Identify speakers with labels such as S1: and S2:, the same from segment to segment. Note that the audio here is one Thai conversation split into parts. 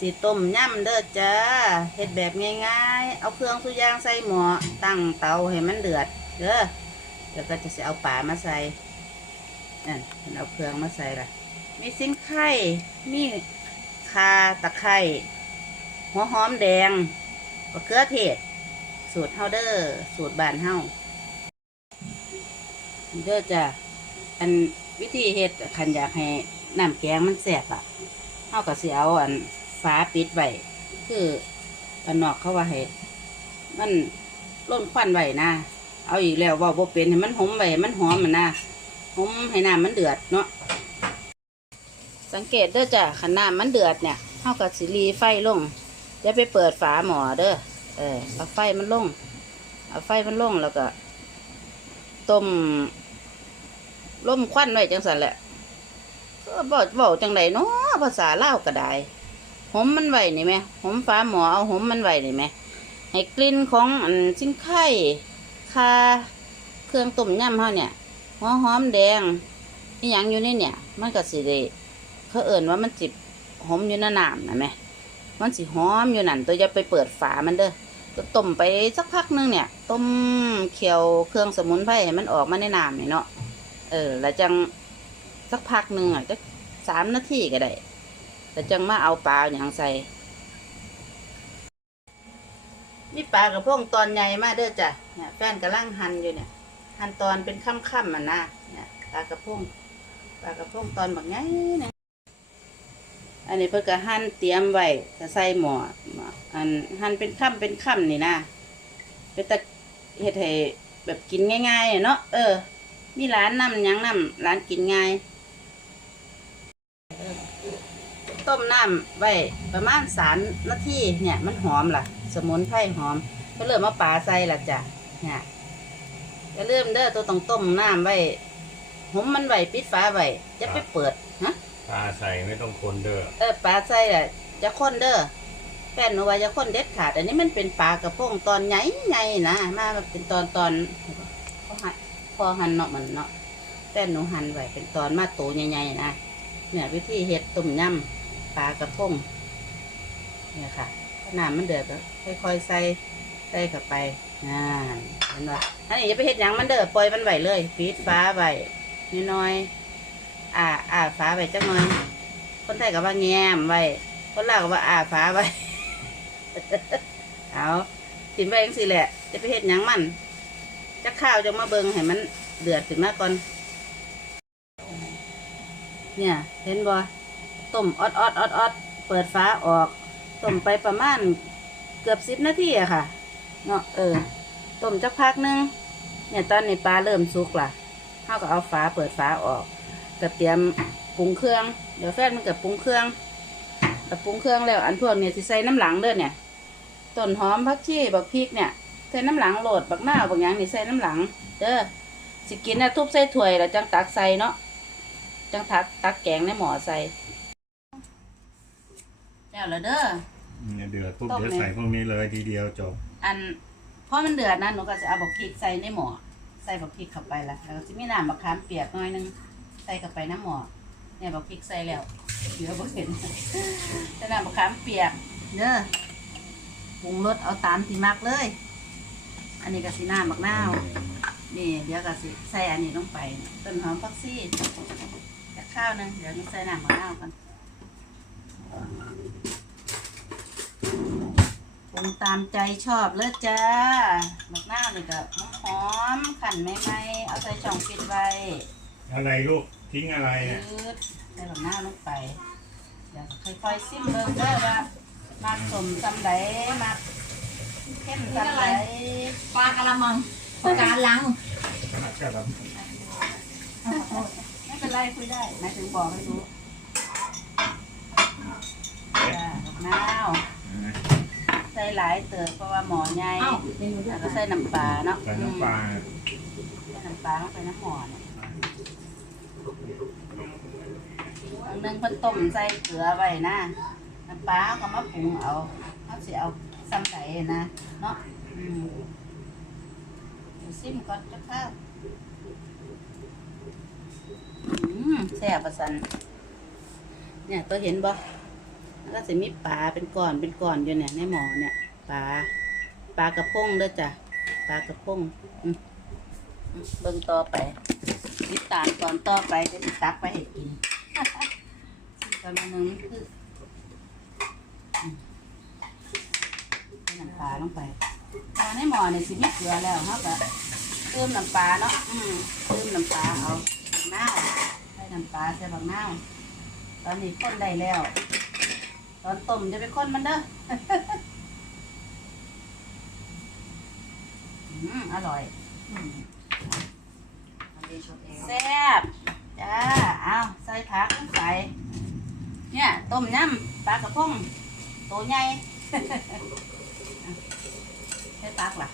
S1: สิต้มย่ำเด้อจ้าเฮ็ดแบบง่ายๆ เอาเครื่องทุย่างใส่หม้อตั้งเตาให้มันเดือดเด้อแล้วก็จะสิเอาปลามาใส่นั่นเพิ่นเอาเครื่องมาใส่ละมีสินไข่มีคาตะไคร้หัวหอมแดงมะเขือเทศ สูตรเฮาเด้อสูตรบานเฮาเด้อจ้าอันวิธีเฮ็ดคันอยากให้น้ำแกงมันแซ่บอะเฮาก็สิเอาอันาปิดไว้คืออันอกเขาว่าให้มันล่นควันไว้นะเอาอีกแล้วว่าบ่เป็นให้มันหอมไว้มันหอมมันนะหอมให้น้ำมันเดือดเนาะสังเกตเด้อจ้ะขันน้ำมันเดือดเนี่ยเฮาก็สิรีไฟลงอย่าไปเปิดฝาหม้อเด้อเออเอาไฟมันลงเอาไฟมันลงแล้วก็ต้มล่มควันไว้จังสันแหละก็บอกบอกจังไดเนาะภาษาเล่าก็ได้ มมันไหวนี่ไหมหอมฟ้าหมอเอาหอมมันไหวนี่ไหมให้กลิ่นของอันชิ้นไข่คาเครื่องต้มยำเขาเนี่ยหัวหอมแดงนี่ยังอยู่นี่เนี่ย มันก็สิได้เขาเอิ่นว่ามันจิบหอมอยู่ในน้ำนะไหมมันสิหอมอยู่นั่นตัวจะไปเปิดฝามันเด้อก็ต้มไปสักพักหนึงเนี่ยต้มเคี่ยวเครื่องสมุนไพรให้มันออกมาในน้ำนี่เนาะเออ แล้วจังสักพักหนึ่งอะจะสามนาทีก็ได้ แต่จังมาเอาปลาอย่างใส่นี่ปลากระพงตอนใหญ่มากเด้อจ้ะเนี่ยแฟนกำลังหั่นอยู่เนี่ยหั่นตอนเป็นค่ำๆมันนะเนี่ยปลากระพงปลากระพงตอนแบบไงเนี่ยอันนี้เพื่อก็หั่นเตรียมไว้จะใส่หม้ออันหั่นเป็นค่ำเป็นค่ำนี่นะเป็นตะเฮ็ดให้แบบกินง่ายๆเนาะเออ มีร้านนำยังนำร้านกินง่าย ต้มน้ำไว้ประมาณสามนาทีเนี่ยมันหอมล่ะ สมุนไพรหอมก็เริ่มมาปลาใส่ละจ้ะเนี่ยก็เริ่มเด้อตัวต้องต้มน้ำไว้หมมันไว้ปิดฝาไว้จะไปเปิดฮะ
S2: ปลาใส่ไม่ต้องคนเด้อ
S1: เออปลาใส่อะจะข้นเด้อแป้นหนูว่าจะข้นเด็ดขาดอันนี้มันเป็นปลากระพงตอนใหญ่ใหญ่ๆนะมาแบบเป็นตอนตอนเขาหั่นพอหั่นเนาะมันเนาะแป้นหนูหั่นไว้เป็นตอนมาโตใหญ่ๆนะเนี่ยวิธีเฮ็ดต้มยำ ปลากระพงเนี่ยค่ะถ้าน้ำมันเดือดก็ค่อยๆใส่ใส่เข้าไปอ่าเห็นว่าอันนี้อย่าไปเฮ็ดหยังมันเดือดปล่อยมันไหวเลยปิดฟ้าไหว้น้อยๆอ่าอ่าฟ้าไหว้จังหน่อยคนไทยก็ว่าแง้มไหวคนลาวก็ว่าอ่าฟ้าไหวเอากินไว้ยังสิแหละ จะไปเฮ็ดหยังมันจะข้าวจะมาเบิงให้มันเดือดถึงมาก่อน เนี่ย เห็นบ่ ต้มออดออดออดออดเปิดฟ้าออก ต้มไปประมาณเกือบสิบนาทีอะค่ะ เนาะเออ ต้มจักพักหนึง เนี่ยตอนนี้ปลาเริ่มสุกล่ะเขาก็เอาฟ้าเปิดฟ้าออกก็เตรียมปรุงเครื่อง เดี๋ยวแฟนมันก็ปรุงเครื่องแต่ปรุงเครื่องแล้ว อันพวกเนี่ยสิใส่น้ำหลังเด้อเนี่ย ต้นหอมผักชีบักพริกเนี่ย ใส่น้ำหลังโหลดบักหน้าบักยังนี่ใส่น้ำหลัง เด้อ สิกินนะทุบใส่ถ้วยแล้วจังตักใส่เนาะ จังตักตักแกงในหม้อใส่ แล้วละเด้อ
S2: เนี่ยเดือดปุ๊บ
S1: ต้ม
S2: เดี๋ยว
S1: เลย
S2: ใส่พวกนี้เลยทีเดียวจบ
S1: อันพอมันเดือดนะหนูก็จะเอาบักพริกใส่ในหม้อใส่บักพริกเข้าไปละแล้วก็จะมีน้ำมะขามเปียกหน่อยนึงใส่เข้าไปน้ำหม้อเนี่ยบักพริกใส่แล้วเหลือบักเห็นใส่น้ำมะขามเปียกเด้อปรุงรสเอาตามที่มักเลย อันนี้ก็สีน้ำบักนาวนี่เดี๋ยวก็สิใส่อันนี้ลงไปต้นหอมผักชีจะข้าวหนึงเดี๋ยวหนูใส่น้ำบักนาวกัน ปรุงตามใจชอบเลยจ้าบักนาวนี่ก็หอมๆขันไม่ไหมๆเอาใส่ช่องปิดไว้
S2: อะไรลูกทิ้งอะไรเนี่ย
S1: ยืดใส่บักนาวลงไปเดี๋ยวค่อยๆซิมเบิ่งเด้อว่ามักสมซำใดมักเข้มซำใด
S3: ปลากะละมังปลากาลัง
S2: กระดับ
S1: ไม่เป็นไรคุยได้หมายถึงบอกให้รู้ จ้าบักนาวใส่หลายเติบเพราะว่าหมอใหญ่
S3: เอ้าเมนูด้ว
S1: แล้
S3: ยว
S1: ก็ใส่น้ำปลาเนาะ
S2: ใส่น้ำปลา
S1: ใส่น้ำปลาลงไปน้ำหมอเนี่ยอันหนึงเพิ่นต้มใส่เกลือไว้นะน้ำปลาเขาก็มาปรุงเอาเขาสิเอาซ้ำใดนะเนาะอืมเดี๋ยวซิมก่อนจะข้าวอืมแซ่บประสันเนี่ยตัวเห็นบ่แล้ว ก็จะมีปลาเป็นก้อนเป็นก้อนอยู่เนี่ยในหม้อเนี่ยปลาปลากระพงเด้อจ้ะปลากระพงอืมอืมเบิ่งต่อไปติตามตอนต่อไปจะตักไปให้กินประมาณนึงคืออืมน้ำปลาลงไปปลาในหม้อเนี่ยสิมีเกลือแล้วเขาก็เติมน้ำปลาเนาะอืมเติมน้ำปลาเอาบักนาใส่น้ำปลาใส่บักนาตอนนี้คนได้แล้ว ตอนต้มจะไปค้นมันเด้ออืมอร่อยอืมแซ่บจ้าเอาใส่ผักลงไปเนี่ยต้มยำปลากระพงตัวใหญ่ใส่ผักล่ะ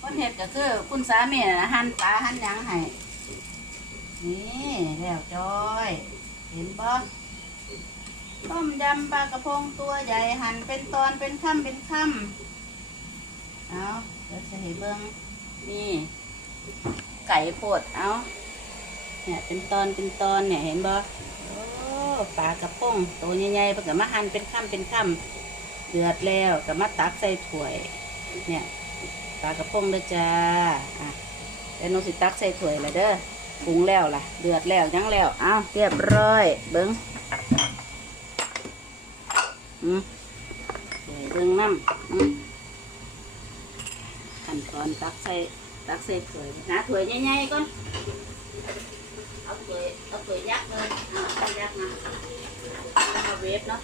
S1: คนเห็ดก็คือคุณสามีนะหั่นปลาหั่นยังให้นี่แล้วจอย เห็นบ่ ต้มยำปลากระพงตัวใหญ่หั่นเป็นตอนเป็นค่ำเป็นค่ำเอาเดี๋ยวจะให้เบิ้งนี่ไก่โพดเอาเนี่ยเป็นตอนเป็นตอนเนี่ยเห็นบ่โอ้ปลากระพงตัวใหญ่ๆเพิ่นก็มาหั่นเป็นค่ำเป็นค่ำเดือดแล้วก็มาตักใส่ถ้วย เนี่ยปลากระพงเด้อจ้าอะเดี๋ยวนสิตักใส่ถ้วยล้วเด้อปรุงแล้วล่ะ เดือดแล้วยังแล้วอ้าวเรียบร้อย เบิ้ง อืมเบิ้งน้ำอืมขั้นตอนตักใส่ตักใส่ถ้วยหาถ้วยใหญ่ๆก่อนเอาถ้วยเอาถ้วยยักษ์เลยเอาถ้วยยักษ์มาเอามาเวฟเนาะ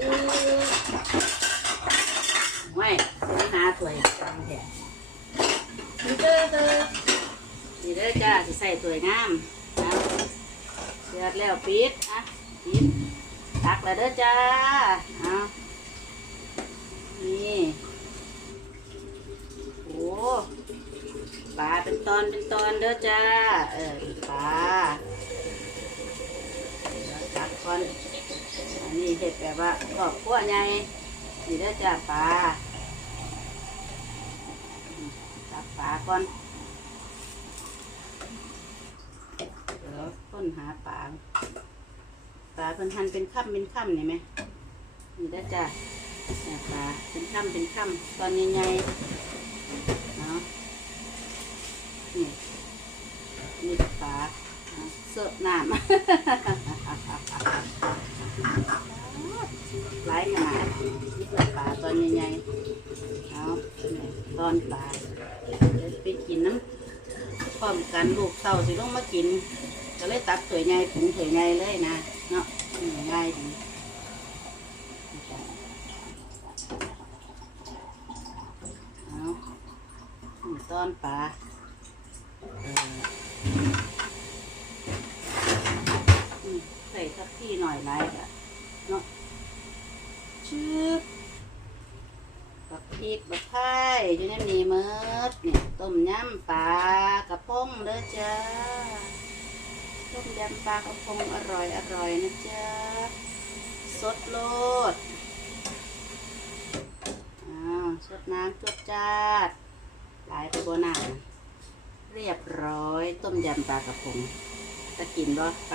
S1: อือไม่จะหาถ้วยจำแท้นี่เด้อเด้อนี่เด้อจ้าสิใส่ถ้วยน้ำนะ เดือดแล้วปิดอะปิดตักแล้วเด้อจ้าเอานี่โอ้ปลาเป็นตอนเป็นตอนเด้อจ้า เออปลาตักก่อนอันนี้เห็ดแบบว่าครอบครัวใหญ่นี่เด้อจ้าปลาตักปลาก่อน เดี๋ยวค้น หาปลาปลาเป็นหันเป็นค่ำเป็นค่ำนี่ไหมนี่ได้จ้ะเนี่ยปลาเป็นค่ำเป็นค่ำตอนใหญ่ๆเนาะนี่นี่ปลาเอาเสิร์ฟน้ำหลายขนาดนี่ปลาตอนใหญ่ๆเอาเนี่ยตอนปลาไปกินน้ำพร้อมกันลูกเต่าสิลงมากิน ก็เลยตักถ้วยใหญ่ถุงถ้วยใหญ่เลยนะเนาะง่ายดีเอาต้อนปลาใส่ทับที่หน่อยไรอะเนาะชืบบักพริกบักไข่อยู่ในนี้หมดเนี่ยต้มยำปลากระพงเด้อจ้า ต้มยำปลากระพงอร่อยอร่อยนะจ๊ะสดโลดอ้าวสดน้ำจวดจาดหลายไปบนหนาเรียบร้อย ต้มยำปลากระพงจะกินบ่ไป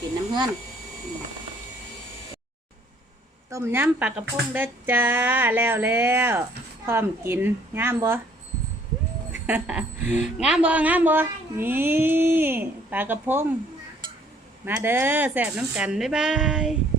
S1: กินน้ำเฮือนต้มยำปลากระพงเด้อจ้าแล้วแล้วพร้อมกินงามบ่ งามบ่งามบ่นี่ปลากระพง มาเด้อแซ่บน้ำกัน บ๊ายบาย